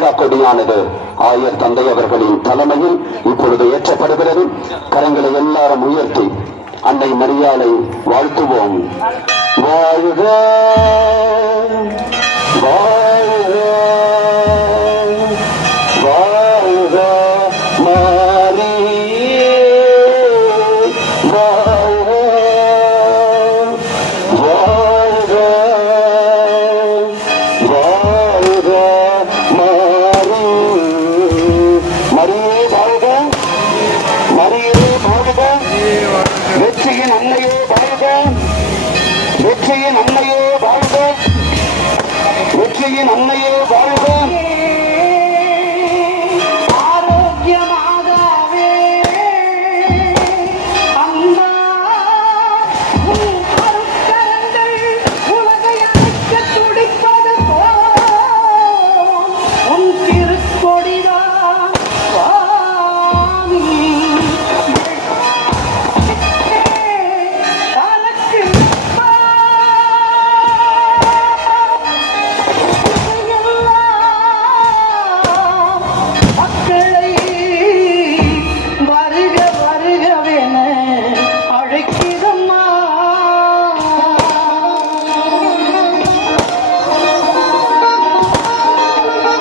திருவிழா கொடியானது ஆயர் தந்தை அவர்களின் தலைமையில் இப்பொழுது ஏற்றப்படுகிறது. கரங்களை எல்லாரும் உயர்த்தி அன்னை மரியாளை வாழ்த்துவோம். வாழ்க வாழ்க